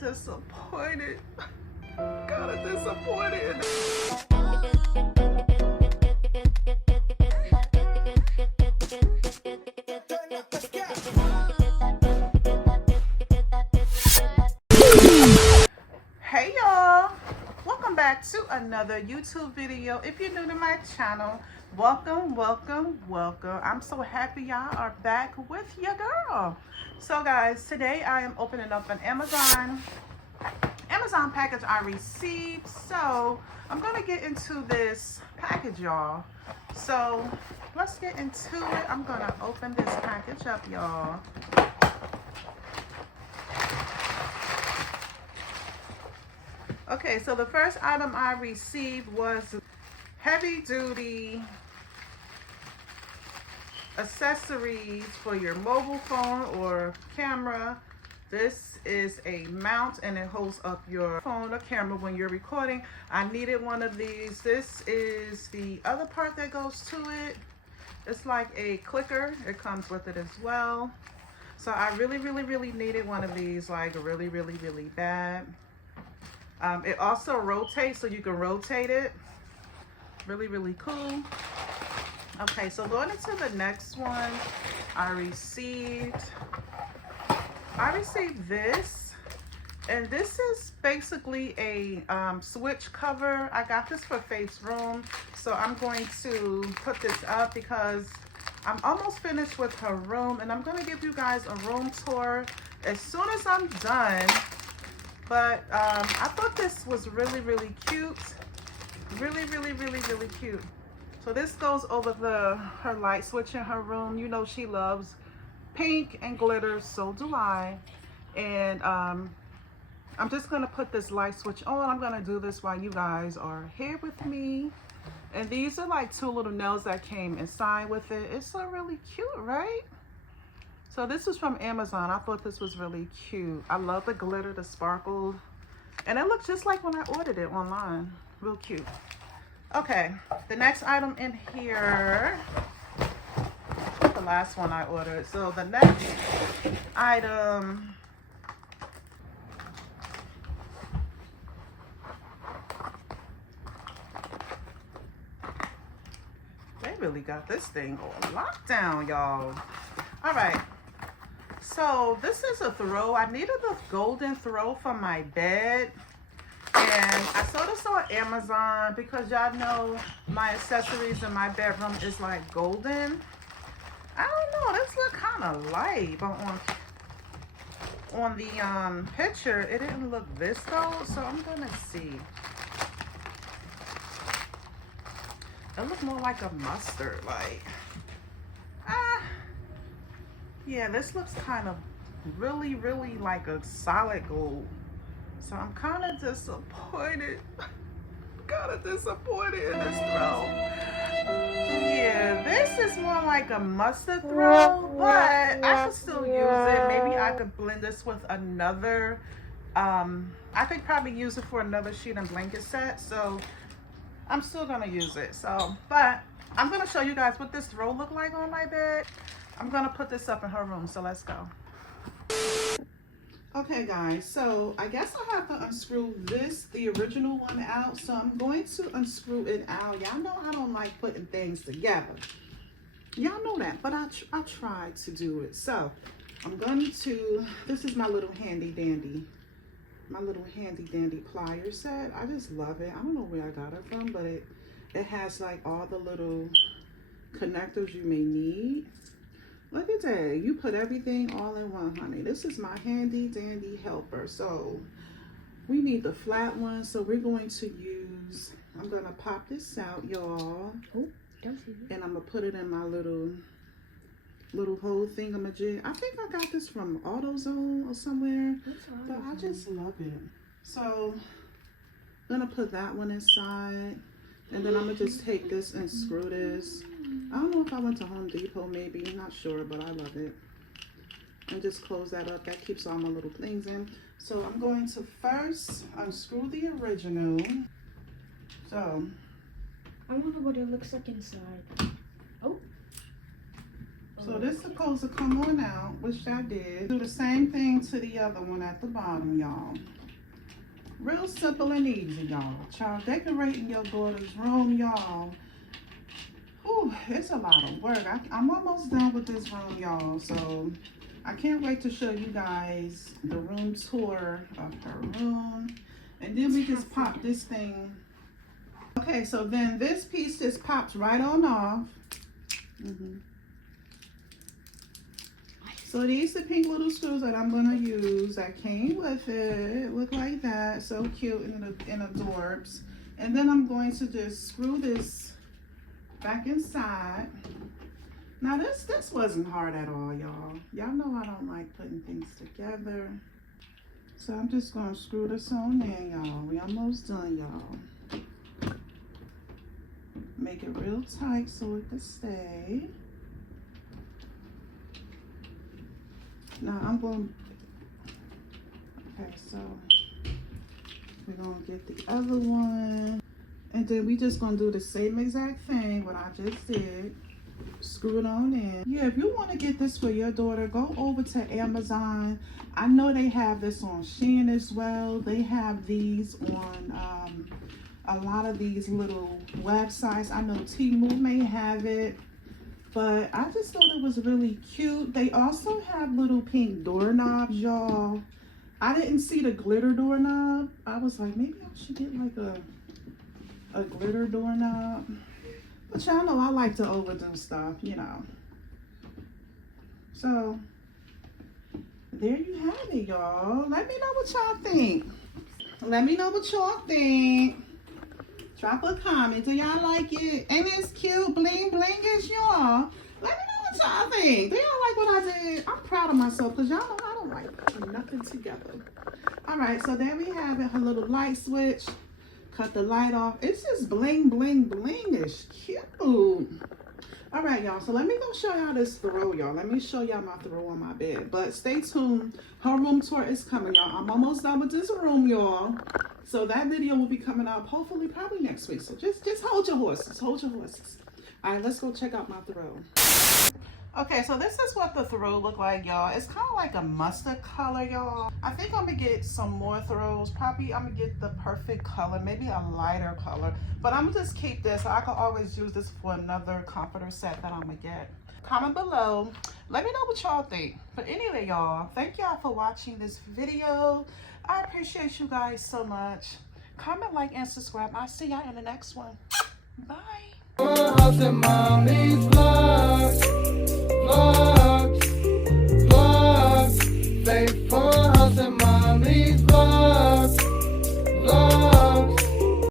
disappointed. Kinda disappointed. Hey y'all, welcome back to another YouTube video. If you're new to my channel, welcome. I'm so happy y'all are back with your girl. So guys, today I am opening up an Amazon package I received. So I'm gonna get into this package, y'all. So let's get into it. I'm gonna open this package up, y'all. Okay, so the first item I received was heavy duty accessories for your mobile phone or camera. This is a mount and it holds up your phone or camera when you're recording. I needed one of these. This is the other part that goes to it. It's like a clicker. It comes with it as well. So I really needed one of these, like really bad. It also rotates, so you can rotate it. Really cool. Okay, so going into the next one, I received this, and this is basically a switch cover. I got this for Faith's room, so I'm going to put this up because I'm almost finished with her room, and I'm going to give you guys a room tour as soon as I'm done. But I thought this was really cute. Really cute. So this goes over her light switch in her room. You know she loves pink and glitter, so do I. And I'm just gonna put this light switch on. I'm gonna do this while you guys are here with me. And these are like two little nails that came inside with it. It's so really cute, right? So this was from Amazon. I thought this was really cute. I love the glitter, the sparkle. And it looks just like when I ordered it online. Real cute. Okay, the next item in here, the last one I ordered. So the next item, they really got this thing on lockdown, y'all. All right. So this is a throw. I needed a golden throw for my bed. And I saw this on Amazon because y'all know my accessories in my bedroom is like golden. I don't know. This look kind of light, but on the picture, it didn't look this gold. So I'm going to see. It looked more like a mustard, like. Yeah, this looks kind of really like a solid gold. So I'm kind of disappointed. Kind of disappointed in this throw. Yeah, this is more like a mustard throw, but I can still use it. Maybe I could blend this with another. I could probably use it for another sheet and blanket set. So I'm still gonna use it. So, but I'm gonna show you guys what this throw look like on my bed. I'm gonna put this up in her room, so let's go. Okay guys, so I guess I have to unscrew the original one out. So I'm going to unscrew it out. Y'all know I don't like putting things together. Y'all know that, but I tried to do it. So I'm going to, this is my little handy dandy plier set. I just love it. I don't know where I got it from, but it has like all the little connectors you may need. Look at that. You put everything all in one, honey. This is my handy dandy helper. So we need the flat one. So we're going to use, I'm going to pop this out, y'all. Oh, don't see it. And I'm going to put it in my little whole thingamajig. I think I got this from AutoZone or somewhere. But I just love it. So I'm going to put that one inside. And then I'm going to just take this and screw this. I don't know if I went to Home Depot maybe. Not sure, but I love it. And just close that up. That keeps all my little things in. So I'm going to first unscrew the original. So. I wonder what it looks like inside. Oh. So this is supposed to come on out, which I did. Do the same thing to the other one at the bottom, y'all. Real simple and easy, y'all. Child decorating your daughter's room, y'all. Whew, it's a lot of work. I'm almost done with this room, y'all. So I can't wait to show you guys the room tour of her room. And then we just pop this thing. Okay, so then this piece just pops right on off. So these are the pink little screws that I'm gonna use. That came with it. Look like that. So cute and adorbs. And then I'm going to just screw this back inside. Now this wasn't hard at all, y'all. Y'all know I don't like putting things together. So I'm just gonna screw this on in, y'all. We almost done, y'all. Make it real tight so it can stay. Now I'm going, okay, so we're gonna get the other one. And then we just gonna do the same exact thing, what I just did. Screw it on in. Yeah, if you wanna get this for your daughter, go over to Amazon. I know they have this on Shein as well. They have these on a lot of these little websites. I know Temu may have it. But I just thought it was really cute. They also have little pink doorknobs, y'all. I didn't see the glitter doorknob. I was like, maybe I should get like a glitter doorknob. But y'all know I like to overdo stuff, you know. So, there you have it, y'all. Let me know what y'all think. Let me know what y'all think. Drop a comment. Do y'all like it? Ain't this cute? Bling blingish, y'all. Let me know what y'all think. Do y'all like what I did? I'm proud of myself because y'all know I don't like putting nothing together. Alright, so there we have it. Her little light switch. Cut the light off. It's just bling bling blingish. Cute. Alright, y'all. So let me go show y'all this throw, y'all. Let me show y'all my throw on my bed. But stay tuned. Her room tour is coming, y'all. I'm almost done with this room, y'all. So that video will be coming out hopefully probably next week. So just hold your horses. Hold your horses. All right, let's go check out my throw. Okay, so this is what the throw look like, y'all. It's kind of like a mustard color, y'all. I think I'm gonna get some more throws. Probably I'm gonna get the perfect color, maybe a lighter color. But I'm gonna just keep this. I can always use this for another comforter set that I'm gonna get. Comment below. Let me know what y'all think. But anyway, y'all, thank y'all for watching this video. I appreciate you guys so much. Comment, like, and subscribe. I'll see y'all in the next one. Bye.